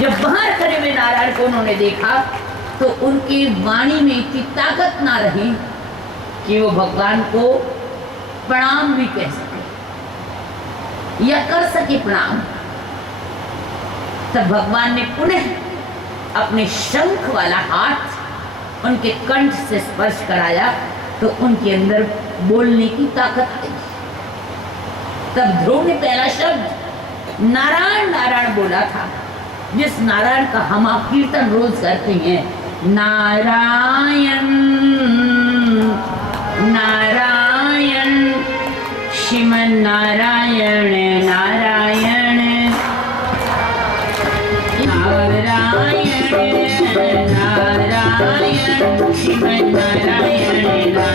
जब बाहर खड़े हुए नारायण को उन्होंने देखा तो उनकी वाणी में इतनी ताकत ना रही कि वो भगवान को प्रणाम भी कह सके या कर सके प्रणाम। तब भगवान ने पुनः अपने शंख वाला हाथ उनके कंठ से स्पर्श कराया तो उनके अंदर बोलने की ताकत आई। तब ध्रुव ने पहला शब्द नारायण नारायण बोला था, जिस नारायण का हम आप कीर्तन रोज करते हैं, नारायण नारायण श्रीमन नारायण नारायण नारायण नारायण श्रीमन नारायण नारायण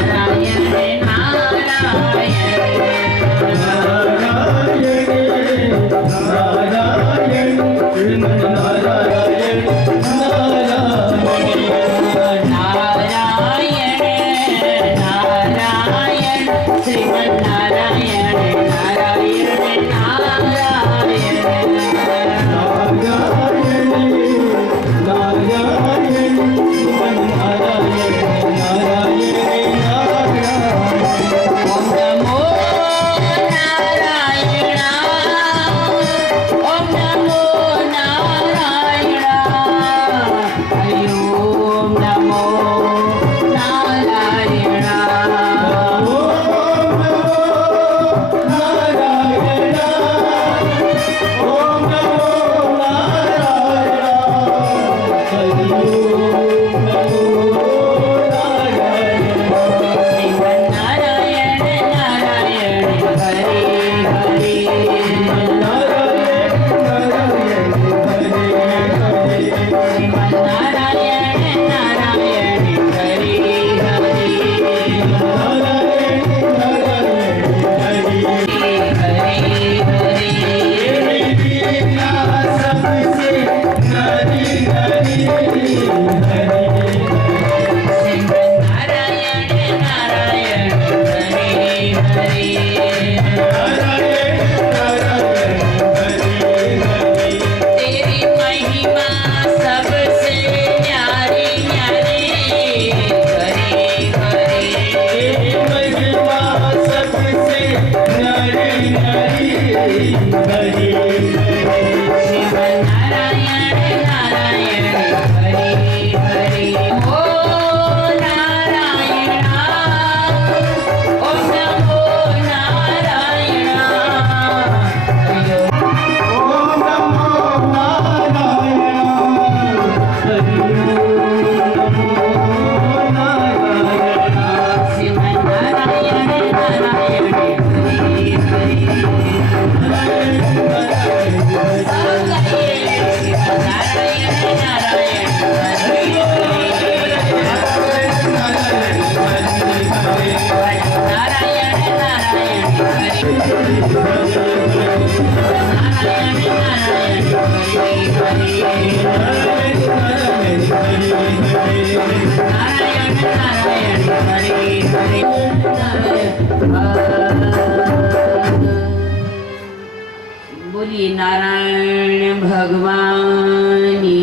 बोलिए नारायण भगवान की।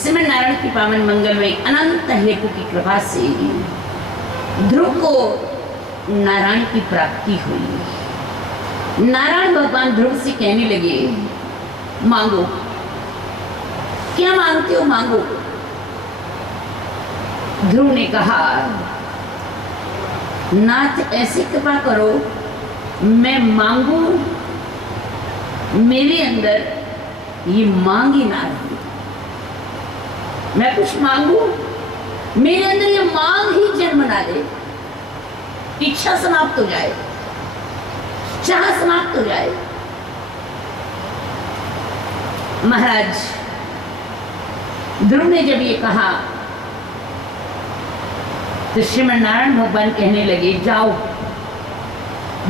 श्रीमन नारायण की पावन मंगलमय अनंत हेतु की कृपा से ध्रुव को नारायण की प्राप्ति हुई। नारायण भगवान ध्रुव से कहने लगे, मांगो, क्या मांगते हो मांगो। ध्रुव ने कहा, नाथ ऐसी कृपा करो मैं मांगू, मेरे अंदर ये मांग ही ना रहे। मैं कुछ मांगू, मेरे अंदर ये मांग ही जन्म ना दे, इच्छा समाप्त हो जाए, चाह समाप्त हो जाए। महाराज ध्रुव ने जब ये कहा तो श्रीमन नारायण भगवान कहने लगे, जाओ,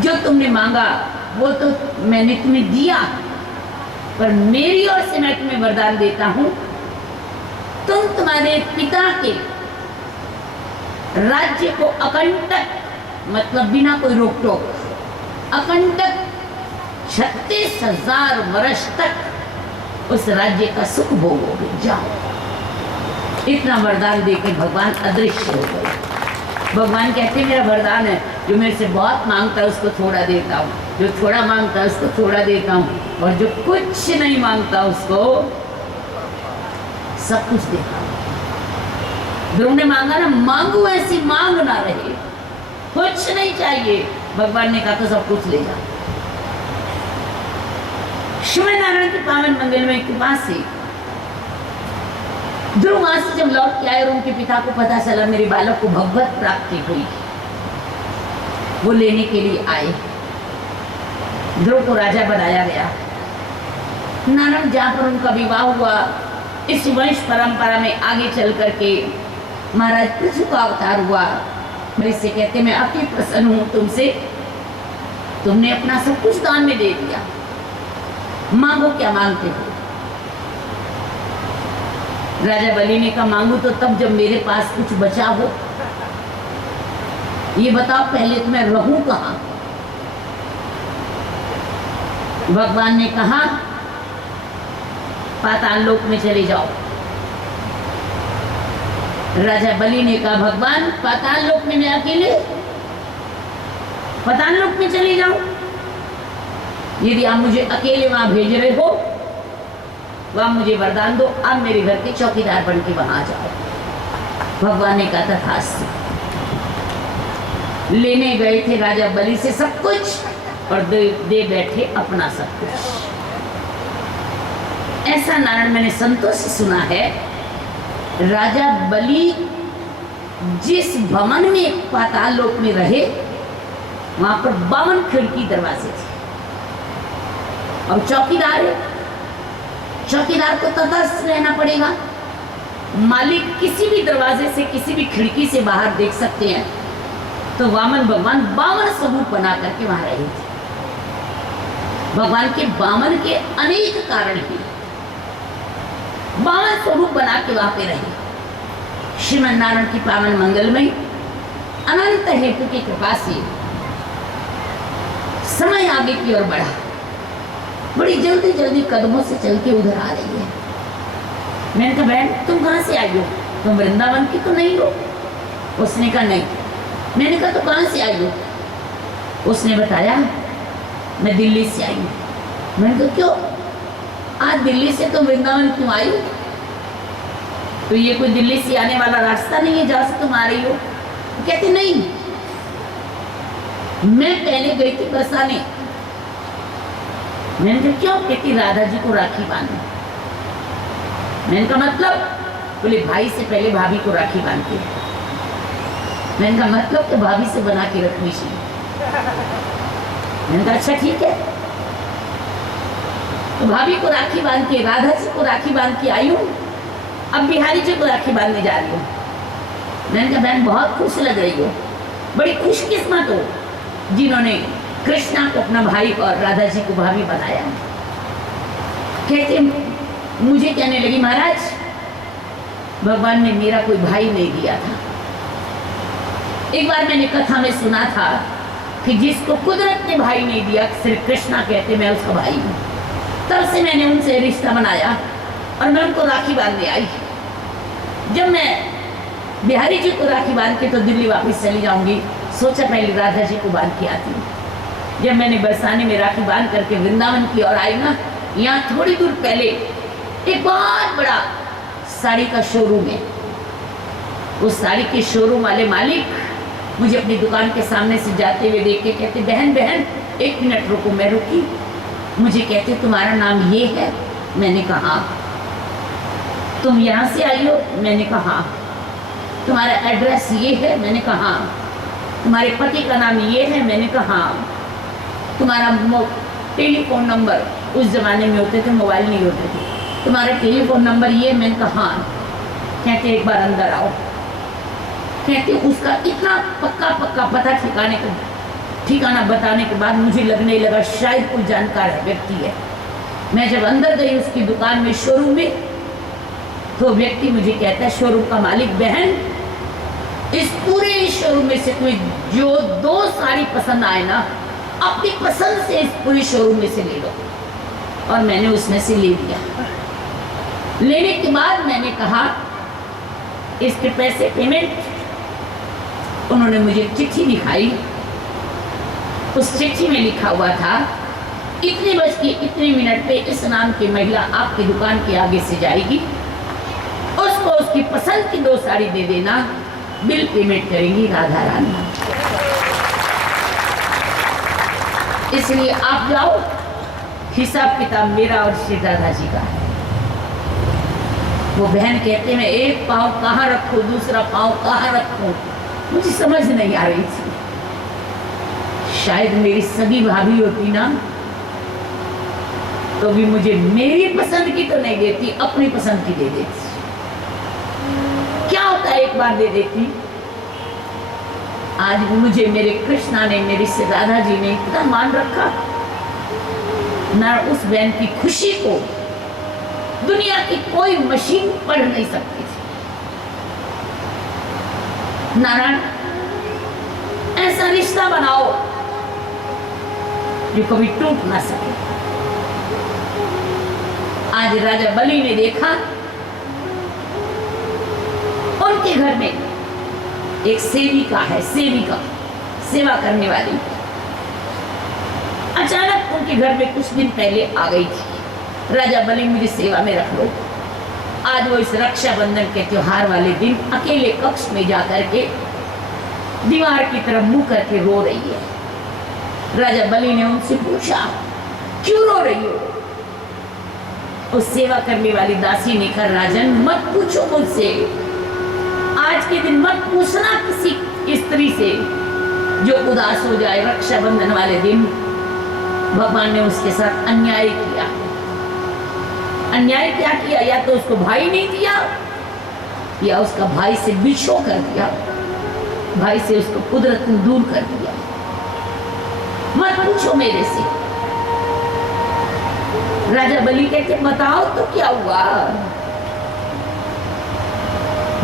जो तुमने मांगा वो तो मैंने तुम्हें दिया, पर मेरी ओर से मैं तुम्हें वरदान देता हूं, तुम तुम्हारे पिता के राज्य को अकंटक, मतलब बिना कोई रोक टोक, अकंटक 36,000 वर्ष तक उस राज्य का सुख भोगोगे, जाओ। इतना वरदान देकर भगवान अदृश्य हो गए। भगवान कहते मेरा वरदान है, जो मेरे से बहुत मांगता है उसको थोड़ा देता हूँ, जो थोड़ा मांगता है उसको थोड़ा देता हूँ, और जो कुछ नहीं मांगता उसको सब कुछ देता हूँ। ध्रुव ने मांगा ना, मांगू ऐसी मांग ना रहे, कुछ नहीं चाहिए। भगवान ने कहा तो सब कुछ ले जा। श्रीमन नारायण के पावन मंगल में कृपा से ध्रुव वहां से जब लौट के आए और उनके पिता को पता चला मेरे बालक को भगवत प्राप्ति हुई, वो लेने के लिए आए। ध्रुव को राजा बनाया गया। नारायण जहां पर उनका विवाह हुआ, इस वंश परंपरा में आगे चल करके महाराज पृथु का अवतार हुआ। मेरे से कहते मैं अति प्रसन्न हूं तुमसे, तुमने अपना सब कुछ दान में दे दिया, मांगो क्या मांगते हो। राजा बलि ने कहा मांगू तो तब जब मेरे पास कुछ बचा हो। ये बताओ पहले तो मैं रहूं कहां। भगवान ने कहा पाताल लोक में चले जाओ। राजा बलि ने कहा भगवान पाताल लोक में मैं अकेले पाताल लोक में चले जाऊं, यदि आप मुझे अकेले वहां भेज रहे हो वहां मुझे वरदान दो, आप मेरे घर के चौकीदार बन के वहां जाओ। भगवान ने कहा तथास्तु। लेने गए थे राजा बलि से सब कुछ और दे बैठे अपना सब कुछ। ऐसा नारायण मैंने संतों से सुना है, राजा बलि जिस भवन में पाताल लोक में रहे वहां पर 52 खिड़की दरवाजे थे, और चौकीदार है, चौकीदार को तटस्थ रहना पड़ेगा। मालिक किसी भी दरवाजे से किसी भी खिड़की से बाहर देख सकते हैं, तो वामन भगवान 52 स्वरूप बना करके वहां रहे थे। भगवान के 52 के अनेक कारण हैं, 52 स्वरूप बना के वहां पे रहे। श्रीमन नारायण की पावन मंगल में अनंत हेतु की कृपा से समय आगे की ओर बढ़ा। बड़ी जल्दी जल्दी कदमों से चल के उधर आ रही है। मैंने कहा बहन तुम कहाँ से आई हो, तुम वृंदावन की तो नहीं हो। उसने कहा नहीं। मैंने कहा तो कहाँ से आई हो। उसने बताया मैं दिल्ली से आई हूँ। मैंने कहा क्यों, आज दिल्ली से तो वृंदावन क्यों आई। तो ये कोई दिल्ली से आने वाला रास्ता नहीं है जहाँ से तुम आ रही हो। कहती नहीं, मैं पहले गई थी बरसाने। मैंने कहा क्यों। कहती राधा जी को राखी बांधो। मैंने कहा मतलब। बोले भाई से पहले भाभी को राखी बांधती है। मैंने कहा मतलब तो भाभी से बना के रखनी चाहिए। मैंने कहा अच्छा ठीक है। तो भाभी को राखी बांध के, राधा जी को राखी बांध के आई हूँ, अब बिहारी जी को राखी बांधने जा रही हूँ। मैंने कहा बहन बहुत खुश लग रही हो, बड़ी खुशकिस्मत हो जिन्होंने कृष्णा को अपना भाई और राधा जी को भाभी बनाया। कहते मुझे कहने लगी महाराज भगवान ने मेरा कोई भाई नहीं दिया था। एक बार मैंने कथा में सुना था कि जिसको कुदरत ने भाई नहीं दिया, श्री कृष्णा कहते मैं उसका भाई हूँ। तब से मैंने उनसे रिश्ता बनाया और मैं उनको राखी बांधने आई। जब मैं बिहारी जी को राखी बांध के तो दिल्ली वापस चली जाऊंगी, सोचा पहले राधा जी को बांध के आती हूँ। जब मैंने बरसाने में राखी बांध करके वृंदावन की ओर आई ना, यहाँ थोड़ी दूर पहले एक बहुत बड़ा साड़ी का शोरूम है। उस साड़ी के शोरूम वाले मालिक मुझे अपनी दुकान के सामने से जाते हुए देख के कहते बहन बहन 1 मिनट रुको। मैं रुकी। मुझे कहते तुम्हारा नाम ये है। मैंने कहा तुम यहाँ से आई हो। मैंने कहा तुम्हारा एड्रेस ये है। मैंने कहा तुम्हारे पति का नाम ये है। मैंने कहा तुम्हारा टेलीफोन नंबर, उस जमाने में होते थे, मोबाइल नहीं होते थे, तुम्हारा टेलीफोन नंबर ये। मैंने कहा कहते एक बार अंदर आओ। कहते उसका इतना पक्का पता ठिकाना बताने के बाद मुझे लगने लगा शायद कोई जानकार व्यक्ति है। मैं जब अंदर गई उसकी दुकान में, शोरूम में, तो व्यक्ति मुझे कहता है शोरूम का मालिक बहन इस पूरे शोरूम में से कोई जो 2 साड़ी पसंद आए ना अपनी पसंद से इस पूरी शोरूम में से ले लो। और मैंने उसमें से ले लिया। लेने के बाद मैंने कहा इसके पैसे पेमेंट। उन्होंने मुझे चिट्ठी दिखाई। उस चिट्ठी में लिखा हुआ था इतने बज के इतने मिनट पे इस नाम की महिला आपकी दुकान के आगे से जाएगी, उसको उसकी पसंद की 2 साड़ी दे देना, बिल पेमेंट करेंगी राधा रानी। इसलिए आप जाओ, हिसाब किताब मेरा और श्री राधा जी का है। वो बहन कहते हैं एक पाँव कहाँ रखूं, दूसरा पाँव कहाँ रखूं, मुझे समझ नहीं आ रही थी। शायद मेरी सगी भाभी होती ना तो भी मुझे मेरी पसंद की तो नहीं देती, अपनी पसंद की दे देती। क्या होता है एक बार दे देती। आज मुझे मेरे कृष्णा ने, मेरी से राधा जी ने इतना मान रखा ना, उस बहन की खुशी को दुनिया की कोई मशीन पढ़ नहीं सकती थी। नारायण, ऐसा रिश्ता बनाओ जो कभी टूट ना सके। आज राजा बलि ने देखा उनके घर में एक सेविका है, सेविका सेवा करने वाली, अचानक उनके घर में कुछ दिन पहले आ गई थी। राजा बलि मुझे सेवा में रख लो। आज वो इस रक्षाबंधन के त्योहार वाले दिन अकेले कक्ष में जाकर के दीवार की तरफ मुंह करके रो रही है। राजा बलि ने उनसे पूछा क्यों रो रही हो? उस सेवा करने वाली दासी ने कहा राजन मत पूछो मुझसे, आज के दिन मत पूछना किसी स्त्री से जो उदास हो जाए। रक्षाबंधन वाले दिन भगवान ने उसके साथ अन्याय किया। अन्याय क्या किया? या तो उसको भाई नहीं दिया या उसका भाई से बिछो कर दिया, भाई से उसको कुदरत ने दूर कर दिया। मत पूछो मेरे से। राजा बलि कहते बताओ तो क्या हुआ?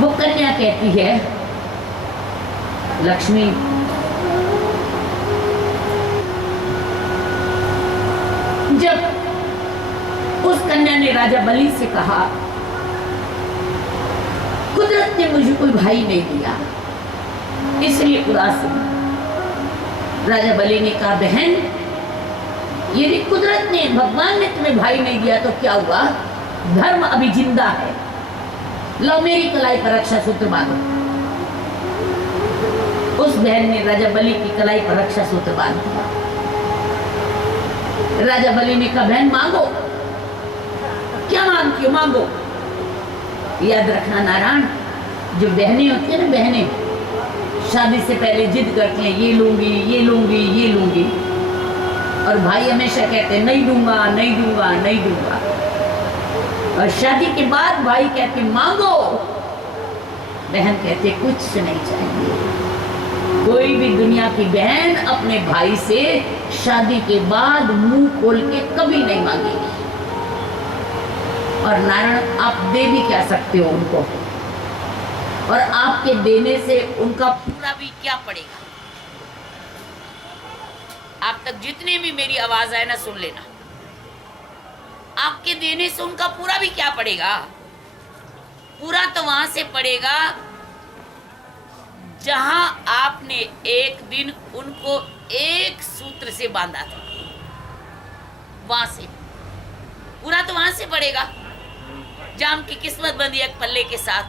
वो कन्या कहती है लक्ष्मी जब उस कन्या ने राजा बलि से कहा कुदरत ने मुझे कोई भाई नहीं दिया इसलिए उदास हूं। राजा बलि ने कहा बहन यदि कुदरत ने, भगवान ने तुम्हें भाई नहीं दिया तो क्या हुआ? धर्म अभी जिंदा है। लो मेरी कलाई पर रक्षा सूत्र बांधो। उस बहन ने राजा बलि की कलाई पर रक्षा सूत्र बांध दिया। राजा बलि ने कहा बहन मांगो। क्या मांगती हो? मांगो। याद रखना नारायण, जो बहनें होती है ना, बहनें शादी से पहले जिद करती हैं ये लूंगी ये लूंगी ये लूंगी, और भाई हमेशा कहते हैं नहीं दूंगा नहीं दूंगा नहीं दूंगा, और शादी के बाद भाई कहते मांगो, बहन कहते कुछ नहीं चाहिए। कोई भी दुनिया की बहन अपने भाई से शादी के बाद मुंह खोल के कभी नहीं मांगेगी। और नारायण आप दे भी क्या सकते हो उनको, और आपके देने से उनका पूरा भी क्या पड़ेगा। आप तक जितने भी मेरी आवाज आए ना सुन लेना, आपके देने से उनका पूरा भी क्या पड़ेगा? पूरा तो वहां से पड़ेगा जहां आपने एक दिन उनको एक सूत्र से बांधा था, वहां से पूरा तो वहां से पड़ेगा जहां की किस्मत बंधी एक पल्ले के साथ।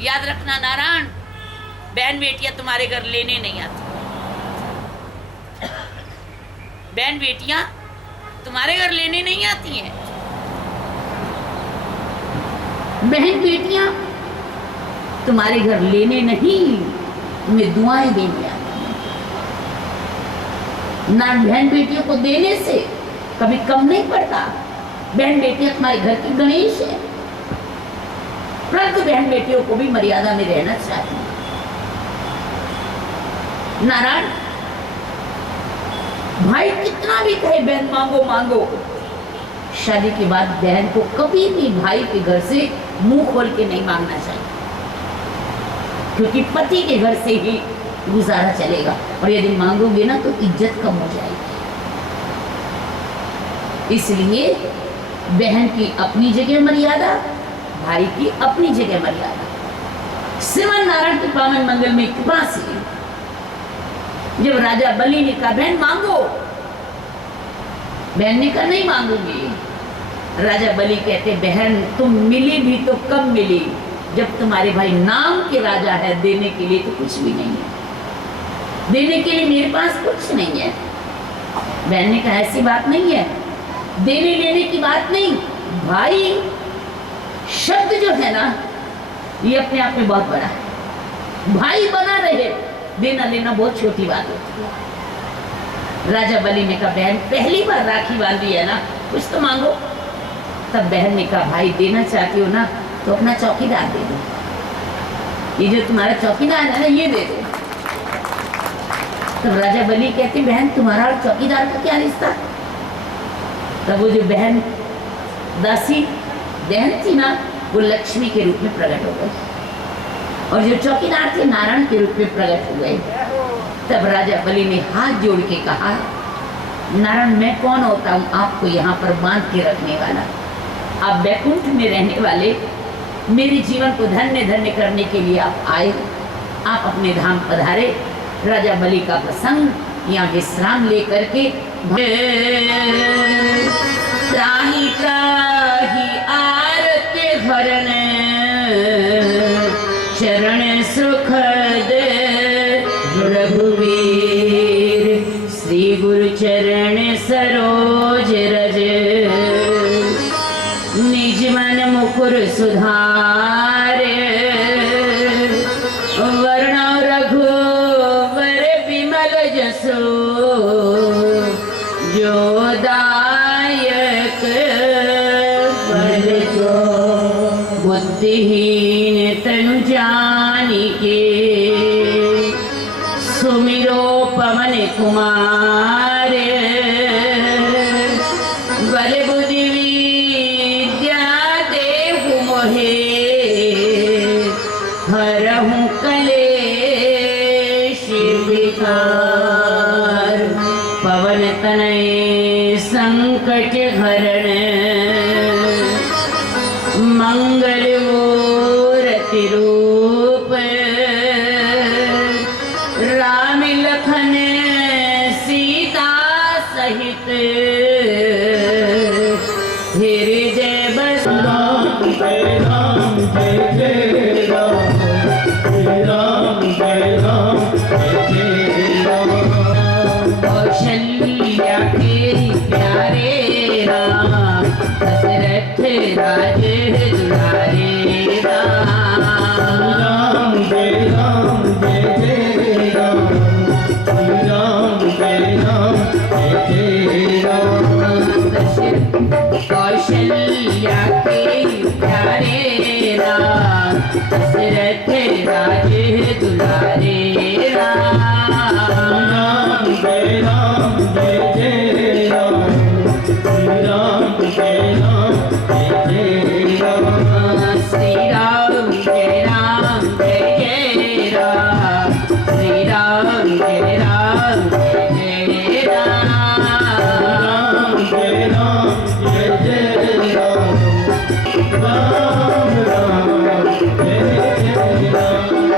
याद रखना नारायण, बहन बेटियां तुम्हारे घर लेने नहीं आती, बहन बेटियां तुम्हारे घर लेने नहीं आती हैं। बहन बेटियां तुम्हारे घर लेने नहीं, तुम्हें दुआएं देने आती हैं। ना बहन बेटियों को देने से कभी कम नहीं पड़ता। बहन बेटियां तुम्हारे घर की गणेश है, परंतु बहन बेटियों को भी मर्यादा में रहना चाहिए। नारायण, भाई कितना भी कहे बहन मांगो मांगो, शादी के बाद बहन को कभी भी भाई के घर से मुंह खोल के नहीं मांगना चाहिए, क्योंकि पति के घर से ही गुजारा चलेगा, और यदि मांगोगे ना तो इज्जत कम हो जाएगी। इसलिए बहन की अपनी जगह मर्यादा, भाई की अपनी जगह मर्यादा। श्रीमन नारायण के पावन मंगल में कृपा से जब राजा बलि ने कहा बहन मांगो, बहन ने कहा नहीं मांगूंगी। राजा बलि कहते बहन तुम मिली भी तो कब मिली, जब तुम्हारे भाई नाम के राजा है, देने के लिए तो कुछ भी नहीं है, देने के लिए मेरे पास कुछ नहीं है। बहन ने कहा ऐसी बात नहीं है, देने लेने की बात नहीं, भाई शब्द जो है ना ये अपने आप में बहुत बड़ा है। भाई बना रहे, देना लेना बहुत छोटी बात होती है। राजा बलि ने कहा बहन पहली बार राखी बांधी है ना, कुछ तो मांगो। तब बहन ने कहा भाई देना चाहती हो ना तो अपना चौकीदार दे दो, ये जो तुम्हारा चौकीदार है ना ये दे दो। तब राजा बलि कहते बहन तुम्हारा और चौकीदार का क्या रिश्ता। तब वो जो बहन दासी बहन थी ना वो लक्ष्मी के रूप में प्रकट हो गई, और जो चौकीदार थे नारायण के रूप में प्रकट हो गए। तब राजा बलि ने हाथ जोड़ के कहा नारायण मैं कौन होता हूँ आपको यहाँ पर बांध के रखने वाला, आप बैकुंठ में रहने वाले, मेरे जीवन को धन्य धन्य करने के लिए आप आए, आप अपने धाम पधारे। राजा बलि का प्रसंग यहाँ विश्राम लेकर के त्राही त्राही आरते भरण चरण सुखद रघुवीर श्री गुरु चरण सरोज रज निज मन मुकुर सुधार वर्ण रघुवर विमल जसो जो दायक बल जो बुद्धिहीन तनु जानिके सुमिरो पवन कुमार बल बुद्धि विद्या देहु मोहे हरहु कलेश विकार पवन तनय संकट हरण मंगल मूर्ति रूप राम लखन सीता सहित हृदय बस राम जय राम जय जय राम जय राम जय राम जय जय राम कौशल्या के प्यारे राम दशरथ राज दुलारे राम जय राम जय जय राम श्री राम जय राम जय जय राम कौशल्या के प्यारे राम दशरथ राज दुलारे राम जय राम जय जय राम श्री राम जय राम जय जय राम श्री राम जय राम जय जय राम श्री राम जय राम जय जय राम जय राम जय जय राम राम राम जय जय राम श्री राम जय राम जय जय राम जय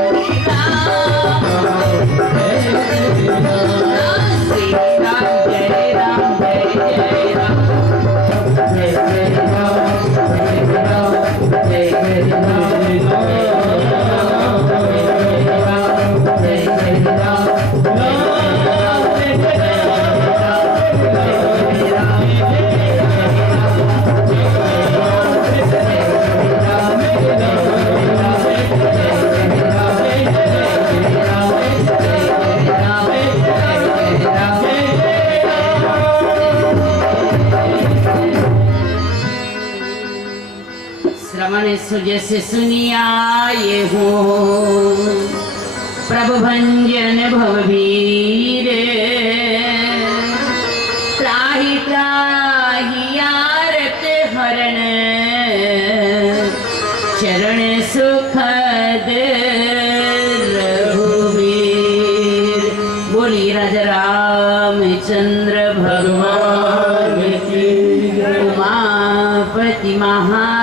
जय राम जय राम जय जय राम जय जय राम श्रवण सुजस सुनिया ये हो प्रभु भंजन भवभीर त्राहि त्राहि आरत हरण चरण सुखद रघुवीर उमापति महादेव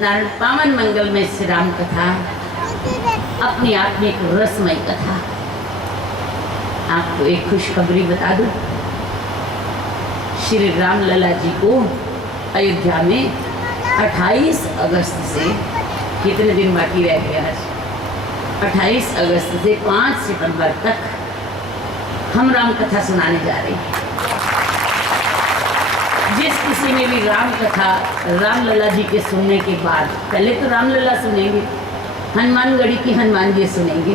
नारायण पावन मंगल में श्री राम कथा अपने आप में एक रसमय कथा। आपको एक खुशखबरी बता दूं, श्री राम लला जी को अयोध्या में 28 अगस्त से कितने दिन बाकी रह गए आज, 28 अगस्त से 5 सितंबर तक हम राम कथा सुनाने जा रहे हैं। जिस किसी ने भी राम कथा राम लला जी के सुनने के बाद, पहले तो राम लला सुनेंगे, हनुमानगढ़ी की हनुमान जी सुनेंगे,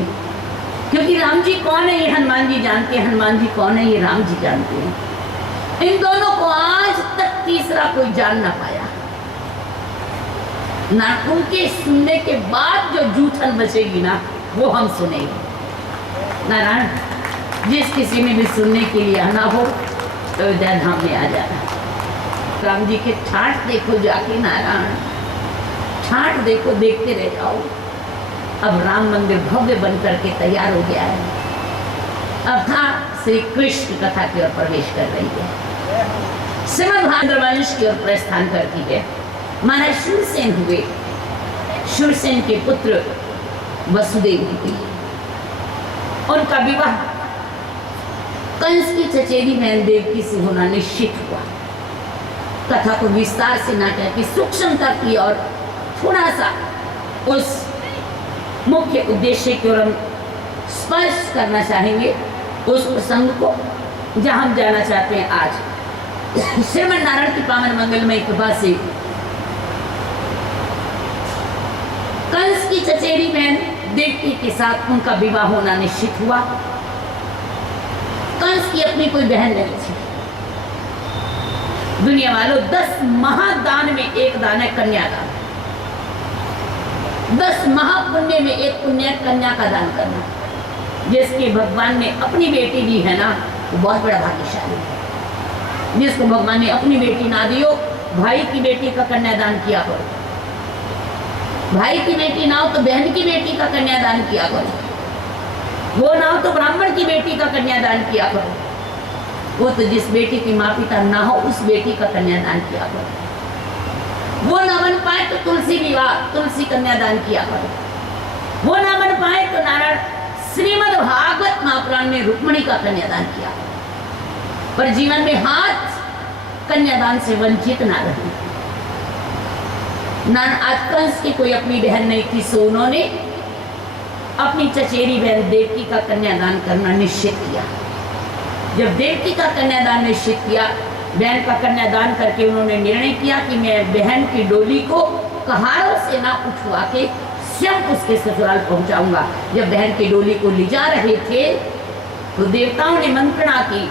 क्योंकि राम जी कौन है ये हनुमान जी जानते हैं, हनुमान जी कौन है ये राम जी जानते हैं। इन दोनों को आज तक तीसरा कोई जान ना पाया ना। उनके सुनने के बाद जो जूठन बचेगी ना, वो हम सुनेंगे। नारायण, जिस किसी ने भी सुनने के लिए आना हो तो अयोध्या धाम में आ जाना। राम जी के ठाठ देखो जाके, नारायण ठाठ देखो, देखते रह जाओ। अब राम मंदिर भव्य बन करके तैयार हो गया है। अब था श्री कृष्ण कथा की ओर प्रवेश कर रही है। श्रीमद् भागवत वंश की ओर प्रस्थान करती है। महाराज शूरसेन हुए, शूरसेन के पुत्र वसुदेव हुए। उनका विवाह कंस की चचेरी बहन देवकी से होना निश्चित हुआ। कथा को विस्तार से ना कहकर सूक्ष्मता की और थोड़ा सा उस मुख्य उद्देश्य की ओर हम स्पर्श करना चाहेंगे, उस प्रसंग को जहां हम जाना चाहते हैं। आज श्रीमन नारायण की पावन मंगलमय कृपा से कंस की चचेरी बहन देवकी के साथ उनका विवाह होना निश्चित हुआ। कंस की अपनी कोई बहन नहीं थी। दुनिया वालों, 10 महादान में एक दान है कन्यादान। 10 महापुण्य में एक पुण्य कन्या का दान करना। जिसके भगवान ने अपनी बेटी दी है ना, वो बहुत बड़ा भाग्यशाली है। जिसको भगवान ने अपनी बेटी ना दी हो, भाई की बेटी का कन्यादान किया करो। भाई की बेटी ना हो तो बहन की बेटी का कन्यादान किया करो। वो ना हो तो ब्राह्मण की बेटी का कन्यादान किया करो। वो तो जिस बेटी की माँ पिता ना हो, उस बेटी का कन्यादान किया करो। वो ना बन पाए तो तुलसी विवाह, तुलसी कन्यादान किया करो। वो ना बन पाए तो नारायण श्रीमद् भागवत महापुराण में रुक्मिणी का कन्यादान किया। पर जीवन में हाथ कन्यादान से वंचित ना रहे। आज कंस की कोई अपनी बहन नहीं थी, सो उन्होंने अपनी चचेरी बहन देवकी का कन्यादान करना निश्चित किया। जब देवकी का कन्यादान निश्चित किया, बहन का कन्यादान करके उन्होंने निर्णय किया कि मैं बहन की डोली को कहारों से ना उठवा के स्वयं उसके ससुराल पहुंचाऊंगा। जब बहन की डोली को ले जा रहे थे तो देवताओं ने मंत्रणा की,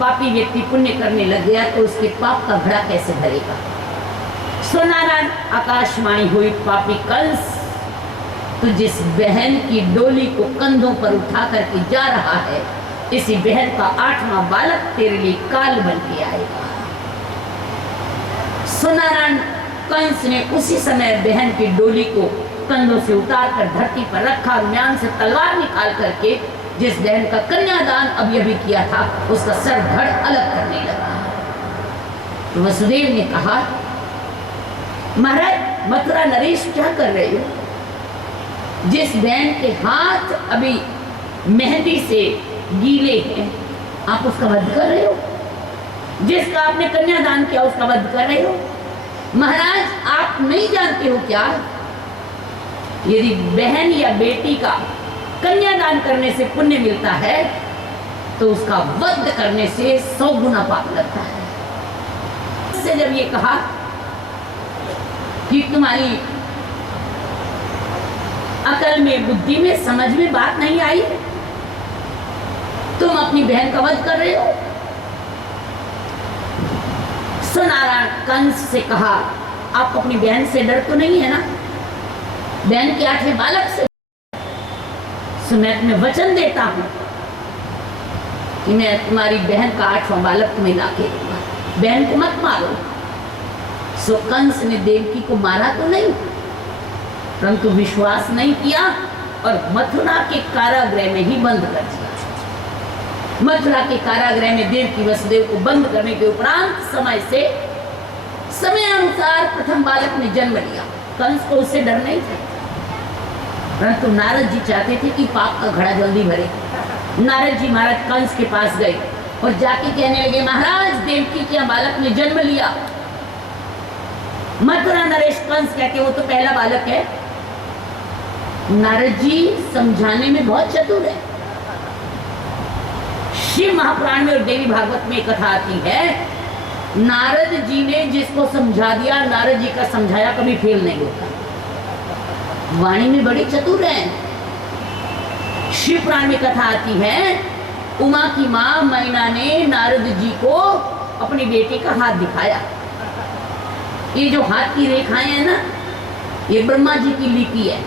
पापी व्यक्ति पुण्य करने लग गया तो उसके पाप का घड़ा कैसे भरेगा। सुनारायण आकाशवाणी हुई, पापी कंस तो जिस बहन की डोली को कंधों पर उठा करके जा रहा है, इसी बहन का 8वां बालक तेरे लिए काल बन के आएगा। सुनारायण कंस ने उसी समय बहन की डोली को कंधों से उतार कर धरती पर रखा, म्यान से तलवार निकाल करके जिस बहन का कन्यादान अभी किया था उसका सर धड़ अलग करने लगा। तो वसुदेव ने कहा, महाराज मथुरा नरेश क्या कर रहे हो? जिस बहन के हाथ अभी मेहंदी से गीले हैं, आप उसका वध कर रहे हो। जिसका आपने कन्यादान किया उसका वध कर रहे हो। महाराज आप नहीं जानते हो क्या, यदि बहन या बेटी का कन्यादान करने से पुण्य मिलता है तो उसका वध करने से 100 गुना पाप लगता है। इससे जब ये कहा कि तुम्हारी अकल में, बुद्धि में, समझ में बात नहीं आई, तुम अपनी बहन का वध कर रहे हो। सुनारायण कंस से कहा, आपको अपनी बहन से डर तो नहीं है ना? बहन के 8वें बालक से मैं तुम्हें वचन देता हूं कि मैं तुम्हारी बहन का 8वां बालक तुम्हें लाके दूंगा। बहन को मत मारो। सो कंस ने देवकी को मारा तो नहीं, परंतु विश्वास नहीं किया और मथुरा के कारागृह में ही बंद कर दिया। मथुरा के कारागृह में देवकी वसुदेव को बंद करने के उपरांत समय अनुसार प्रथम बालक ने जन्म लिया। कंस को उससे डर नहीं था, परंतु नारद जी चाहते थे कि पाप का घड़ा जल्दी भरे। नारद जी महाराज कंस के पास गए और जाके कहने लगे, महाराज देवकी के बालक ने जन्म लिया। मथुरा नरेश कंस कहते वो तो पहला बालक है। नारद जी समझाने में बहुत चतुर है। शिव महापुराण में और देवी भागवत में कथा आती है, नारद जी ने जिसको समझा दिया, नारद जी का समझाया कभी फेल नहीं होता। वाणी में बड़ी चतुर है। शिव पुराण में कथा आती है, उमा की मां मैना ने नारद जी को अपनी बेटी का हाथ दिखाया। ये जो हाथ की रेखाएं हैं ना, ये ब्रह्मा जी की लिपि है।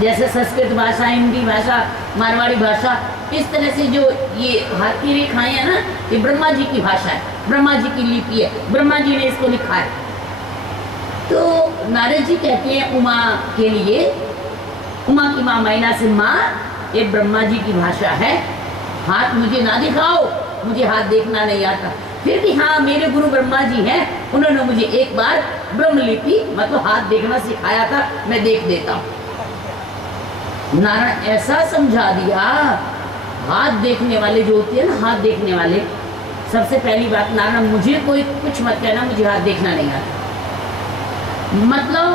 जैसे संस्कृत भाषा, हिंदी भाषा, मारवाड़ी भाषा, इस तरह से जो ये हाथ की रेखाएं हैं ना, ये ब्रह्मा जी की भाषा है, ब्रह्मा जी की लिपि है, ब्रह्मा जी ने इसको लिखा है। तो नारद जी कहते हैं उमा के लिए, उमा की मां मैना से, मां ये ब्रह्मा जी की भाषा है, हाथ मुझे ना दिखाओ, मुझे हाथ देखना नहीं आता। फिर भी हाँ, मेरे गुरु ब्रह्मा जी हैं, उन्होंने मुझे एक बार ब्रह्मलिपि मतलब हाथ देखना सिखाया था, मैं देख देता हूँ। नारायण ऐसा समझा दिया। हाथ देखने वाले जो होते हैं ना, हाथ देखने वाले, सबसे पहली बात, नारायण मुझे कोई कुछ मत कहना, मुझे हाथ देखना नहीं आता। मतलब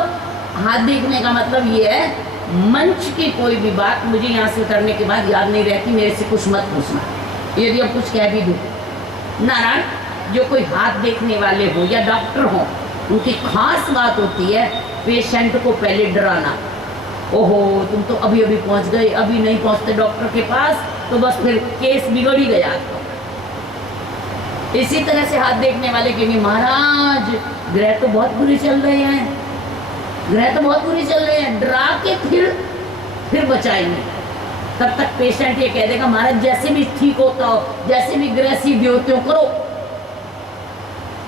हाथ देखने का मतलब ये है, मंच की कोई भी बात मुझे यहाँ से उतरने के बाद याद नहीं रहती, मेरे से कुछ मत पूछना, यदि अब कुछ कह भी दूँ। नारायण जो कोई हाथ देखने वाले हो या डॉक्टर हो, उनकी खास बात होती है पेशेंट को पहले डराना। ओहो तुम तो अभी अभी पहुंच गए, अभी नहीं पहुंचते डॉक्टर के पास तो बस फिर केस बिगड़ ही गया। इसी तरह से हाथ देखने वाले कहेंगे, महाराज ग्रह तो बहुत बुरे चल रहे हैं, ग्रह तो बहुत बुरे चल रहे हैं, डरा के फिर बचाएंगे। तब तक पेशेंट ये कह देगा, महाराज जैसे भी ठीक होता हो, जैसे भी ग्रह सिद्ध होते हो करो।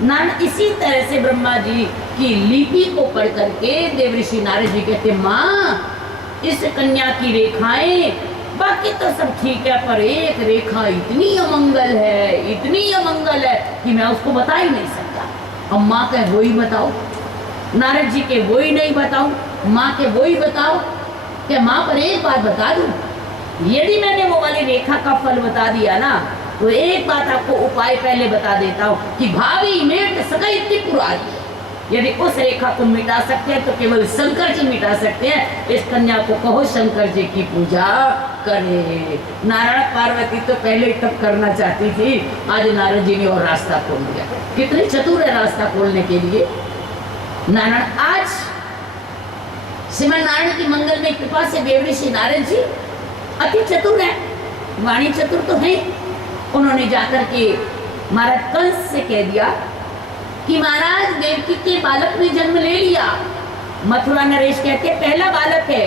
नारायण इसी तरह से ब्रह्मा जी की लिपि को पढ़ करके देवऋषि नारद जी कहते, माँ इस कन्या की रेखाएं, बाकी तो सब ठीक है, पर एक रेखा इतनी अमंगल है, इतनी अमंगल है कि मैं उसको बता ही नहीं सकता। अब माँ के वो ही बताओ, नारद जी के वो ही नहीं बताऊं, माँ के वो ही बताओ। क्या माँ पर एक बात बता दूं, यदि मैंने वो वाली रेखा का फल बता दिया ना, तो एक बात आपको उपाय पहले बता देता हूँ कि भावी मेट सकई त्रिपुरारी, यदि उस रेखा को मिटा सकते हैं तो केवल शंकर जी मिटा सकते हैं। इस कन्या को कहो शंकर जी की पूजा करे। नारायण पार्वती तो पहले तब करना चाहती थी, आज नारद जी ने और रास्ता खोल दिया। कितने चतुर है रास्ता खोलने के लिए नारायण। आज श्रीमन नारायण की मंगल में कृपा से देवऋषि नारद जी अति चतुर है, वाणी चतुर तो है। उन्होंने जाकर के महाराज कंस से कह दिया कि महाराज देवकी के बालक ने जन्म ले लिया। मथुरा नरेश कहते पहला बालक है।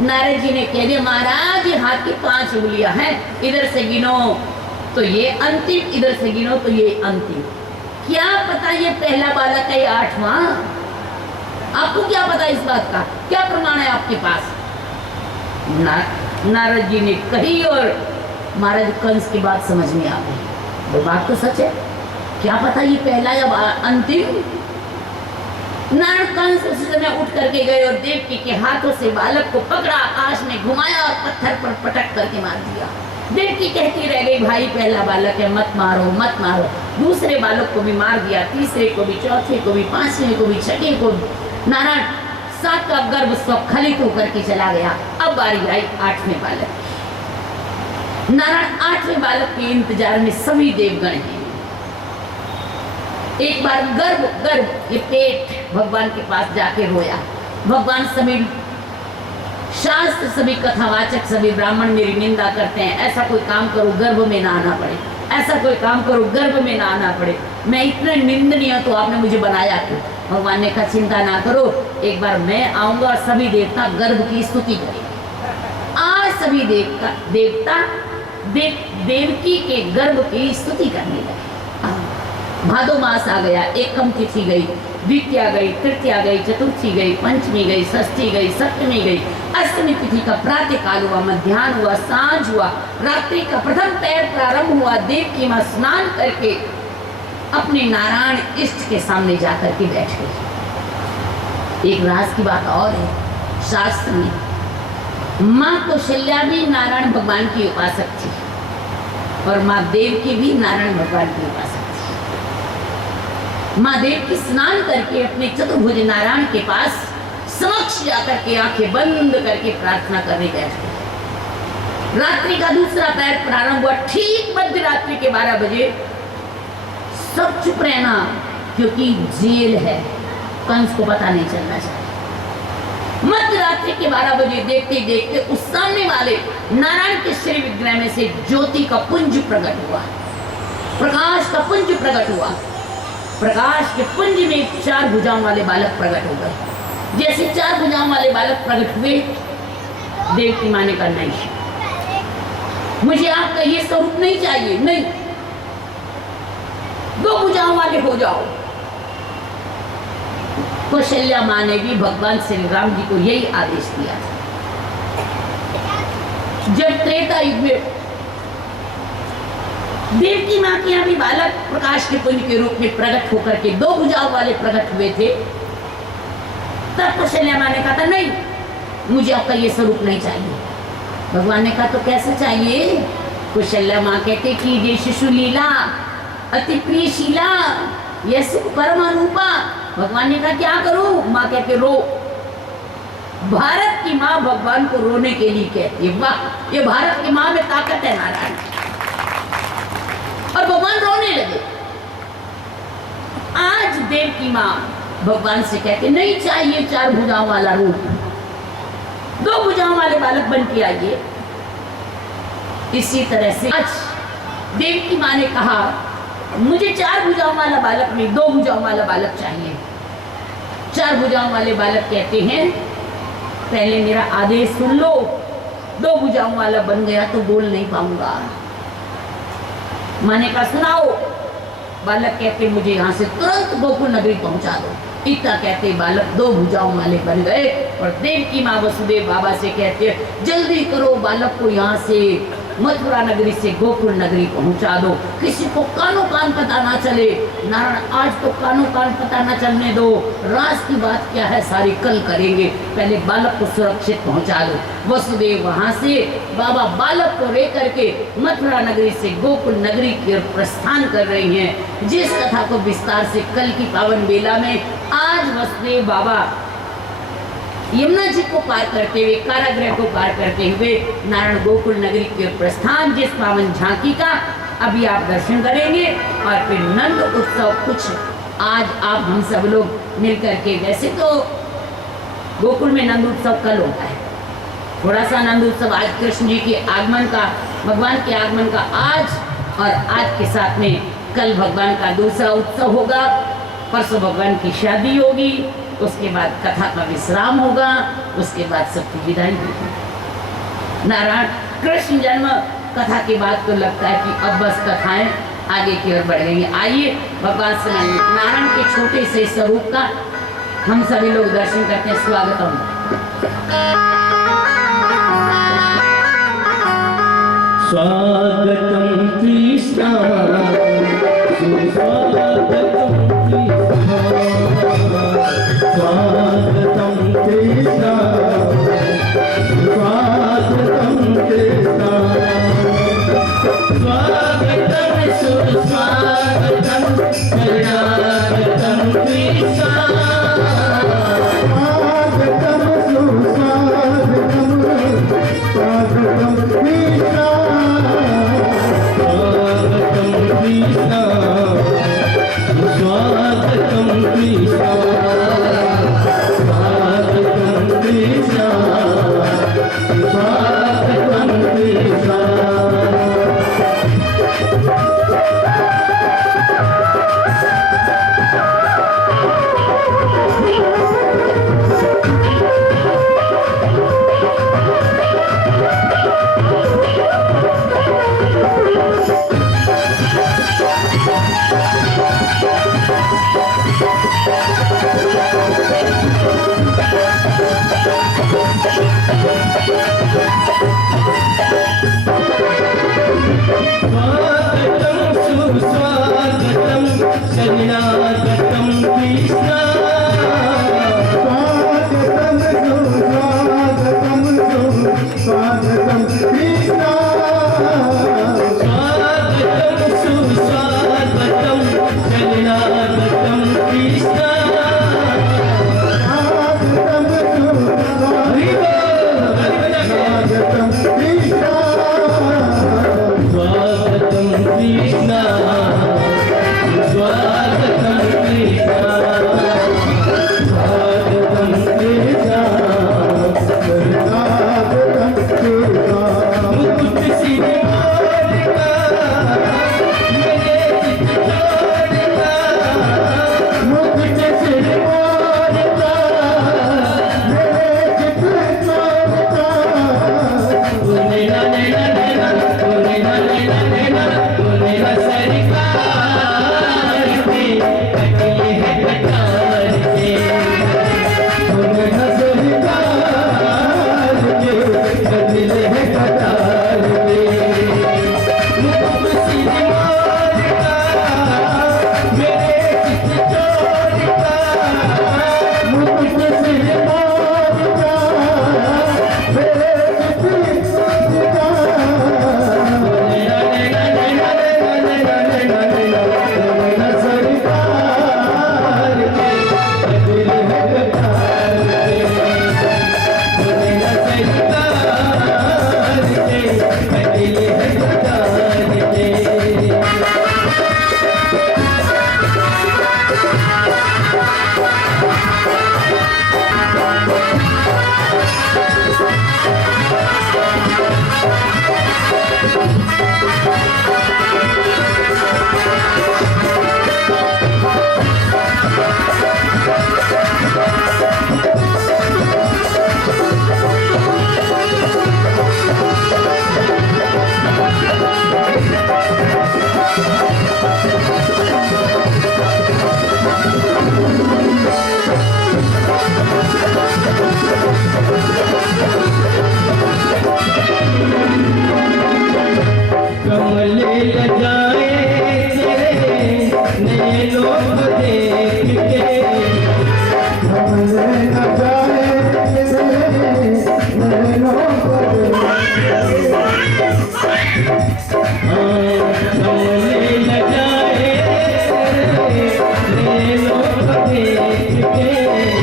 नारद जी ने कह दिया, महाराज ये हाथ की 5 उंगलियां हैं, इधर से गिनो तो ये अंतिम, इधर से गिनो तो ये अंतिम। क्या पता ये पहला बालक है या 8वां? आपको क्या पता इस बात का? क्या प्रमाण है आपके पास? नारद जी ने कही और महाराज कंस की बात समझ में आ गई। वो बात तो सच है, क्या पता ये पहला या अंतिम। नारद कंस उस समय उठ करके गए और देवकी के हाथों से बालक को पकड़ा, आकाश में घुमाया और पत्थर पर पटक करके मार दिया। देवकी कहती रह गई, भाई पहला बालक है, मत मारो मत मारो। दूसरे बालक को भी मार दिया, तीसरे को भी, चौथे को भी, 5वें को भी, 6ठे को। नारायण 7 का गर्भ स्वखलित होकर के चला गया। अब बारी आई 8वें बालक। नारायण 8वें बालक के इंतजार में सभी देवगण हैं। एक बार गर्भ ये पेट भगवान के पास जाके रोया। भगवान सभी शास्त्र, सभी कथावाचक, सभी ब्राह्मण मेरी निंदा करते हैं, ऐसा कोई काम करो गर्भ में ना आना पड़े, ऐसा कोई काम करो गर्भ में ना आना पड़े। मैं इतने निंदनीय हूं तो आपने मुझे बनाया क्यों? भगवान ने कहा चिंता ना करो, एक बार मैं आऊंगा और सभी देवता गर्भ की स्तुति करेंगे। आज सभी देवता देवकी के गर्भ की स्तुति करने लगे। भादो मास आ गया, एकम तिथि गई, द्वितीया गई, तृतीया गई, चतुर्थी गई, पंचमी गई, षष्ठी गई, सप्तमी गई, अष्टमी तिथि का प्रातः काल हुआ, मध्याह्न हुआ, सांझ हुआ, रात्रि का प्रथम पैर प्रारंभ हुआ। देवकी मां स्नान करके अपने नारायण इष्ट के सामने जाकर के बैठ गई। एक राज की बात और है, शास्त्र में मां कौशल्या भी नारायण भगवान की उपासक थी और मां देवकी भी नारायण भगवान की उपासक थी। मां देवकी स्नान करके अपने चतुर्भुज नारायण के पास समक्ष जाकर के आंखें बंद करके प्रार्थना करने बैठ गई। रात्रि का दूसरा पैर प्रारंभ हुआ। ठीक मध्य रात्रि के 12 बजे सब चुप रहना, क्योंकि जेल है, कंस को पता नहीं चलना चाहिए। मध्य रात्रि के 12 बजे देखते देखते उस सामने वाले नारायण के श्री विग्रह में से ज्योति का पुंज प्रकट हुआ, प्रकाश का पुंज प्रकट हुआ। प्रकाश के पुंज में 4 भुजाओं वाले बालक प्रकट हो गए। जैसे 4 भुजाओं वाले बालक प्रकट हुए, देवकी मां ने कहा नहीं, मुझे आपका ये स्वरूप नहीं चाहिए, नहीं, 2 भुजाओं वाले हो जाओ। कौशल्या मां ने भी भगवान श्री राम जी को यही आदेश दिया था। जब त्रेता युग में देवकी मां के यहाँ भी बालक प्रकाश के पुंज के रूप में प्रकट होकर के 2 भुजाओं वाले प्रकट हुए थे, तब कौशल्या मां ने कहा था नहीं, मुझे आपका ये स्वरूप नहीं चाहिए। भगवान ने कहा तो कैसे चाहिए? कौशल्या मां कहते कि ये शिशु लीला अति प्रिय शीला, यह सुख परम अनुपा। भगवान ने कहा क्या करूं? मां कहते रो। भारत की मां भगवान को रोने के लिए कहती है। वाह, ये भारत की मां में ताकत है नारायण। और भगवान रोने लगे। आज देव की मां भगवान से कहते नहीं चाहिए 4 भुजाओं वाला रूप, 2 भुजाओं वाले बालक बन के आइए। इसी तरह से आज देव की मां ने कहा मुझे 4 भुजाओं वाला बालक नहीं, 2 भुजाओं वाला बालक चाहिए। 4 भुजाओं वाले बालक कहते हैं पहले मेरा आदेश सुन लो, 2 भुजाओं वाला बन गया तो बोल नहीं पाऊंगा। माने कहा सुनाओ। बालक कहते मुझे यहाँ से तुरंत गोकुल नगरी पहुंचा दो। इतना कहते बालक 2 भुजाओं वाले बन गए और देव की माँ वसुदेव बाबा से कहते जल्दी करो, बालक को यहाँ से मथुरा नगरी से गोकुल नगरी पहुंचा दो, किसी को कानो कान पता ना चले। नारायण आज तो कानो कान पता ना चलने दो, राज की बात क्या है सारी कल करेंगे, पहले बालक को सुरक्षित पहुंचा दो। वसुदेव वहां से बाबा बालक को लेकर के मथुरा नगरी से गोकुल नगरी की ओर प्रस्थान कर रही हैं। जिस कथा को विस्तार से कल की पावन बेला में आज वसुदेव बाबा यमुना जी को पार करते हुए, कारागृह को पार करते हुए नारायण गोकुल नगरी के प्रस्थान, जिस पावन झांकी का अभी आप दर्शन करेंगे। और फिर नंद उत्सव कुछ आज आप हम सब लोग मिलकर के, वैसे तो गोकुल में नंद उत्सव कल होता है, थोड़ा सा नंद उत्सव आज कृष्ण जी के आगमन का, भगवान के आगमन का आज और आज के साथ में कल भगवान का दूसरा उत्सव होगा। परसों भगवान की शादी होगी, उसके बाद कथा का विश्राम होगा, उसके बाद सबकी विदाई होगी। नारायण कृष्ण जन्म कथा के बाद तो लगता है कि अब बस कथाएं आगे की ओर बढ़ गई। आइए भगवान श्री नारायण के छोटे से स्वरूप का हम सभी लोग दर्शन करते हैं। स्वागतम। स्वागतम कृष्ण, सुस्वागतम कृष्ण, स्वागतम कृष्ण, स्वागतम कृष्ण, स्वागतम सुस्वागतम शरणागतम कृष्ण, स्वागतम सुस्वागतम स्वागतम कृष्ण, स्वागतम कृष्ण। सुस्वागतम शरणागतम कृष्ण स्वागतम सुस्वागतम सुस्वागतम कृष्ण स्वागतम सुस्वागतम शरणागतम कृष्ण स्वागतम सुस्वागतम कृष्ण स्वागतम कृष्ण स्वागतम कृष्ण स्वागतम कृष्ण स्वागतम कृष्ण मुकुट सिर मोरका मेरे चित छोड़का मुकुट सिर मोरका मेरे चित छोड़का नैना नैना नैना नैना नैना नैना नैना सरकार के कटिए है कटार के नैना सरकार के कटिए है कटार के मुकुट सिर मोरका मेरे चित छोड़का मुकुट सिर मोरका मेरे चित छोड़का नैना नैना नैना नैना नैना नैना नैना सरकार के कटिए है कटार के नैना सरकार के कटिए है कटार के कमले लजाए तेरे नैनों को देख के कमले लजाए तेरे नैनों को देख के कमले लजाए तेरे नैनों को देख के कमले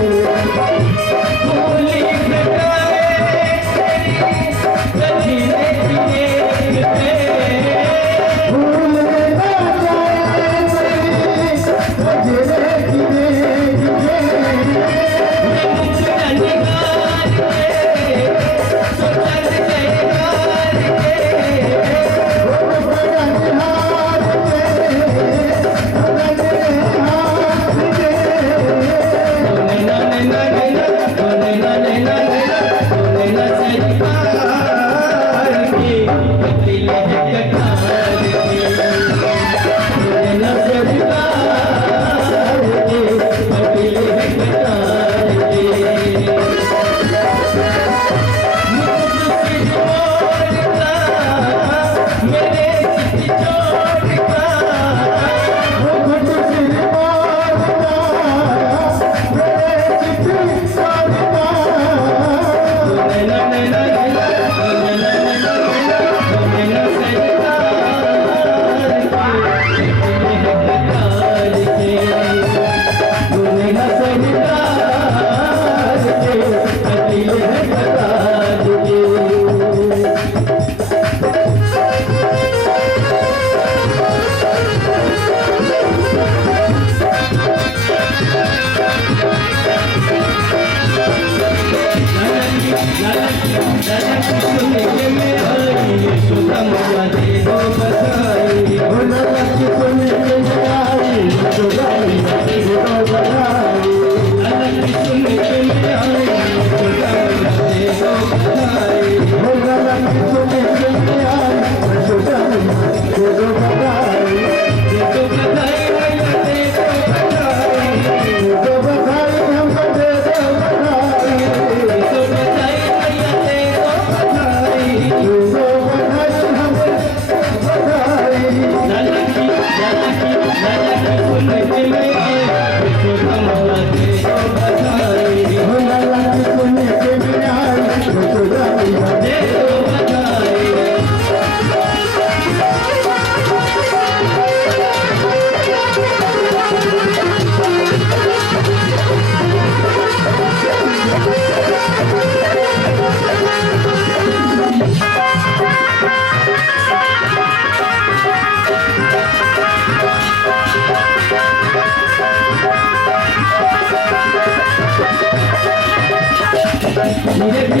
लजाए तेरे नैनों को देख के सुन के मैं आई जय